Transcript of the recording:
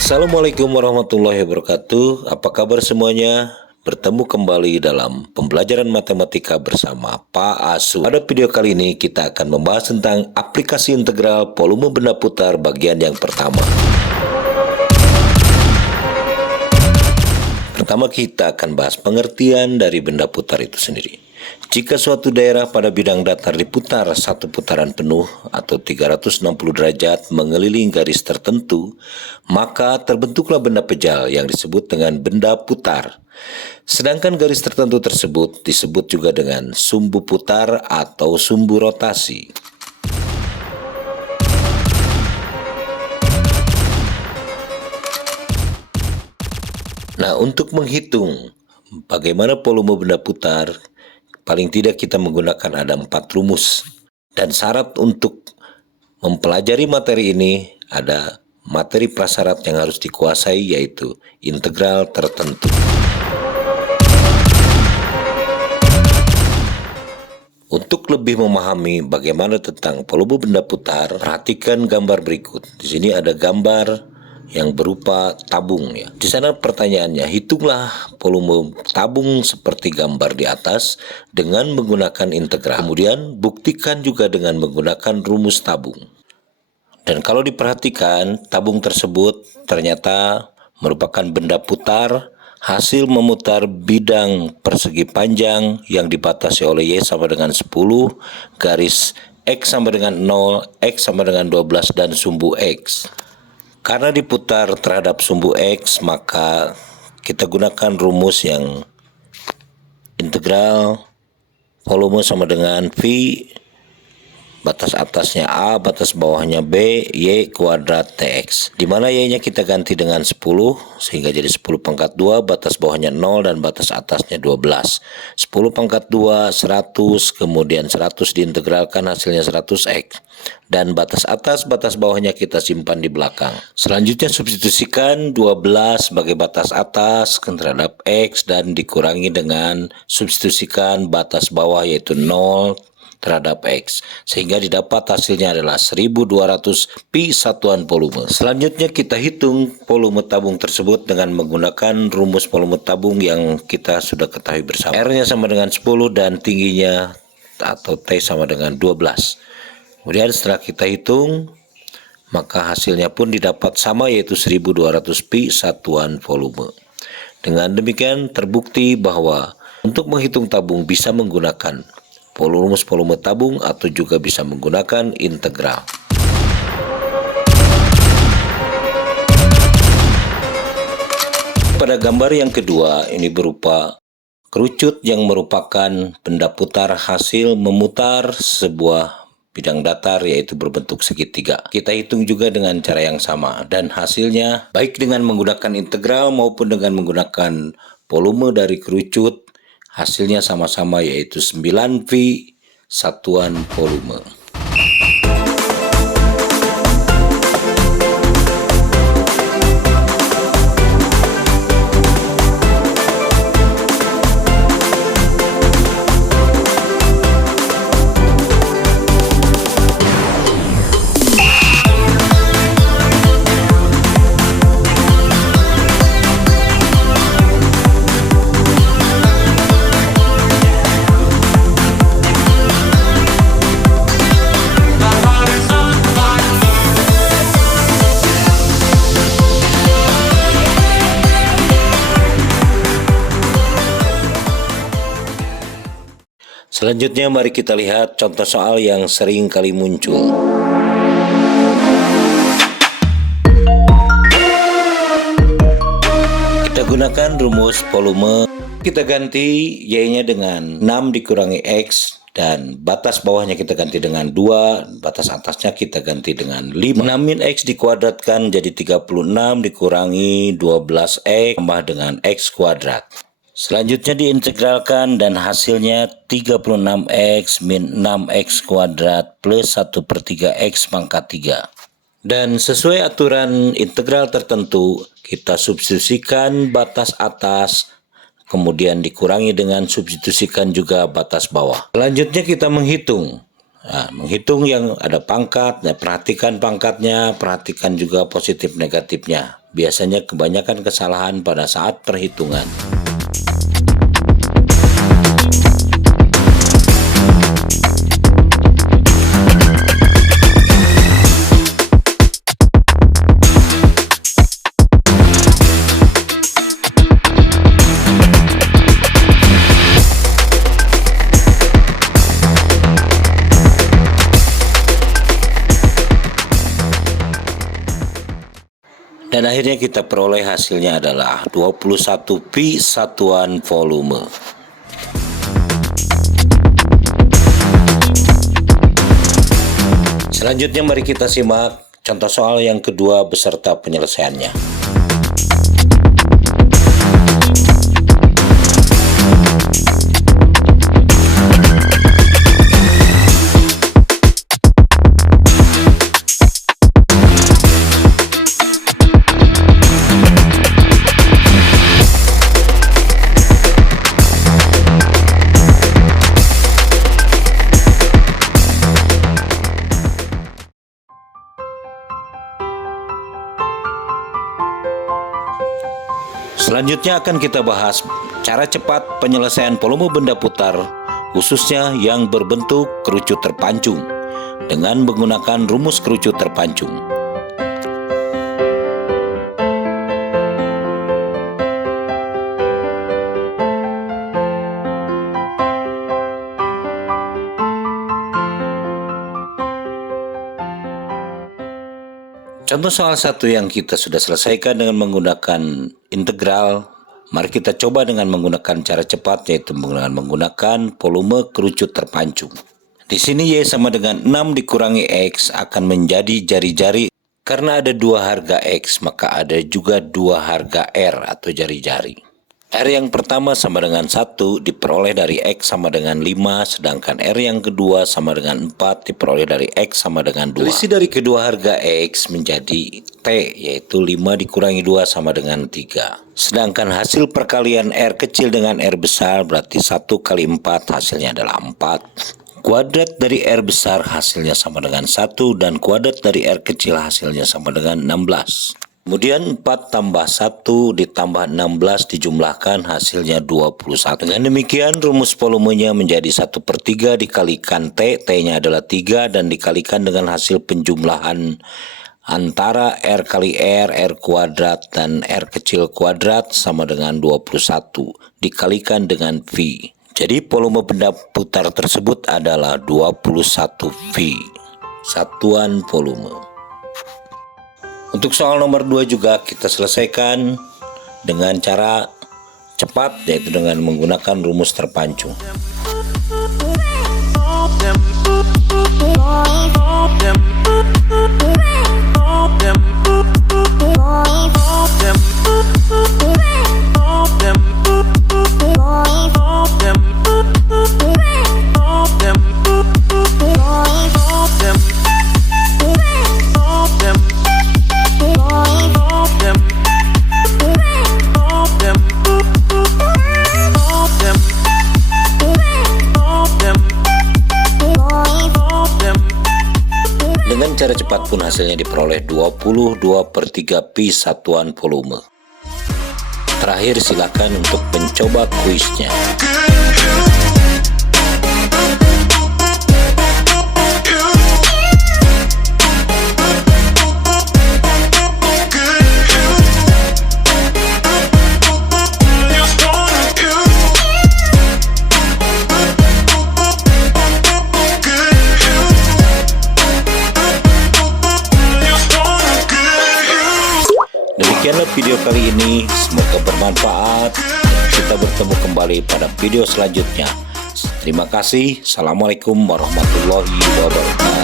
Assalamualaikum warahmatullahi wabarakatuh. Apa kabar semuanya? Bertemu kembali dalam pembelajaran matematika bersama Pak Asu. Pada video kali ini kita akan membahas tentang aplikasi integral volume benda putar bagian yang pertama. Pertama kita akan bahas pengertian dari benda putar itu sendiri. Jika suatu daerah pada bidang datar diputar satu putaran penuh atau 360 derajat mengelilingi garis tertentu, maka terbentuklah benda pejal yang disebut dengan benda putar. Sedangkan garis tertentu tersebut disebut juga dengan sumbu putar atau sumbu rotasi. Nah, untuk menghitung bagaimana volume benda putar, paling tidak kita menggunakan ada 4 rumus. Dan syarat untuk mempelajari materi ini ada materi prasyarat yang harus dikuasai, yaitu integral tertentu. Untuk lebih memahami bagaimana tentang volume benda putar, perhatikan gambar berikut. Di sini ada gambar yang berupa tabung ya. Di sana pertanyaannya, hitunglah volume tabung seperti gambar di atas dengan menggunakan integral. Kemudian buktikan juga dengan menggunakan rumus tabung. Dan kalau diperhatikan, tabung tersebut ternyata merupakan benda putar hasil memutar bidang persegi panjang yang dibatasi oleh Y sama dengan 10, garis X sama dengan 0, X sama dengan 12, dan sumbu X. Karena diputar terhadap sumbu X, maka kita gunakan rumus yang integral volume sama dengan V, batas atasnya A, batas bawahnya B, Y kuadrat TX. Di mana Y-nya kita ganti dengan 10, sehingga jadi 10 pangkat 2, batas bawahnya 0, dan batas atasnya 12. 10 pangkat 2, 100, kemudian 100 diintegralkan hasilnya 100X. Dan batas atas, batas bawahnya kita simpan di belakang. Selanjutnya substitusikan 12 sebagai batas atas terhadap X dan dikurangi dengan substitusikan batas bawah yaitu 0 terhadap X, sehingga didapat hasilnya adalah 1200 pi satuan volume. Selanjutnya kita hitung volume tabung tersebut dengan menggunakan rumus volume tabung yang kita sudah ketahui bersama. R-nya sama dengan 10 dan tingginya atau T sama dengan 12. Kemudian setelah kita hitung, maka hasilnya pun didapat sama, yaitu 1200 pi satuan volume. Dengan demikian terbukti bahwa untuk menghitung tabung bisa menggunakan rumus volume tabung atau juga bisa menggunakan integral. Pada gambar yang kedua, ini berupa kerucut yang merupakan benda putar hasil memutar sebuah bidang datar, yaitu berbentuk segitiga. Kita hitung juga dengan cara yang sama, dan hasilnya baik dengan menggunakan integral maupun dengan menggunakan volume dari kerucut, hasilnya sama-sama, yaitu 9V satuan volume. Selanjutnya mari kita lihat contoh soal yang sering kali muncul. Kita gunakan rumus volume. Kita ganti Y-nya dengan 6 dikurangi X, dan batas bawahnya kita ganti dengan 2, batas atasnya kita ganti dengan 5. 6 min X dikuadratkan jadi 36 dikurangi 12X tambah dengan X kuadrat. Selanjutnya diintegralkan dan hasilnya 36X min 6X kuadrat plus 1/3 X pangkat 3. Dan sesuai aturan integral tertentu, kita substitusikan batas atas, kemudian dikurangi dengan substitusikan juga batas bawah. Selanjutnya kita menghitung. Nah, menghitung yang ada pangkat, ya, perhatikan pangkatnya, perhatikan juga positif negatifnya. Biasanya kebanyakan kesalahan pada saat perhitungan. Dan akhirnya kita peroleh hasilnya adalah 21 pi satuan volume. Selanjutnya mari kita simak contoh soal yang kedua beserta penyelesaiannya. Selanjutnya akan kita bahas cara cepat penyelesaian volume benda putar, khususnya yang berbentuk kerucut terpancung, dengan menggunakan rumus kerucut terpancung. Contoh soal 1 yang kita sudah selesaikan dengan menggunakan integral. Mari kita coba dengan menggunakan cara cepat, yaitu menggunakan volume kerucut terpancung. Di sini Y sama dengan 6 dikurangi X akan menjadi jari-jari. Karena ada dua harga X, maka ada juga dua harga R atau jari-jari. R yang pertama sama dengan 1 diperoleh dari X sama dengan 5, sedangkan R yang kedua sama dengan 4 diperoleh dari X sama dengan 2. Selisih dari kedua harga X menjadi T, yaitu 5 dikurangi 2 sama dengan 3. Sedangkan hasil perkalian R kecil dengan R besar berarti 1 kali 4 hasilnya adalah 4. Kuadrat dari R besar hasilnya sama dengan 1 dan kuadrat dari R kecil hasilnya sama dengan 16. Kemudian 4 tambah 1 ditambah 16 dijumlahkan hasilnya 21. Dengan demikian rumus volumenya menjadi 1/3 dikalikan T, T-nya adalah 3 dan dikalikan dengan hasil penjumlahan antara R kali R kuadrat dan R kecil kuadrat sama dengan 21 dikalikan dengan V. Jadi volume benda putar tersebut adalah 21 V, satuan volume. Untuk soal nomor 2 juga kita selesaikan dengan cara cepat, yaitu dengan menggunakan rumus terpancung. Dengan cara cepat pun hasilnya diperoleh 22/3 pi satuan volume. Terakhir silakan untuk mencoba kuisnya. Demikianlah video kali ini, semoga bermanfaat. Kita bertemu kembali pada video selanjutnya. Terima kasih. Assalamualaikum warahmatullahi wabarakatuh.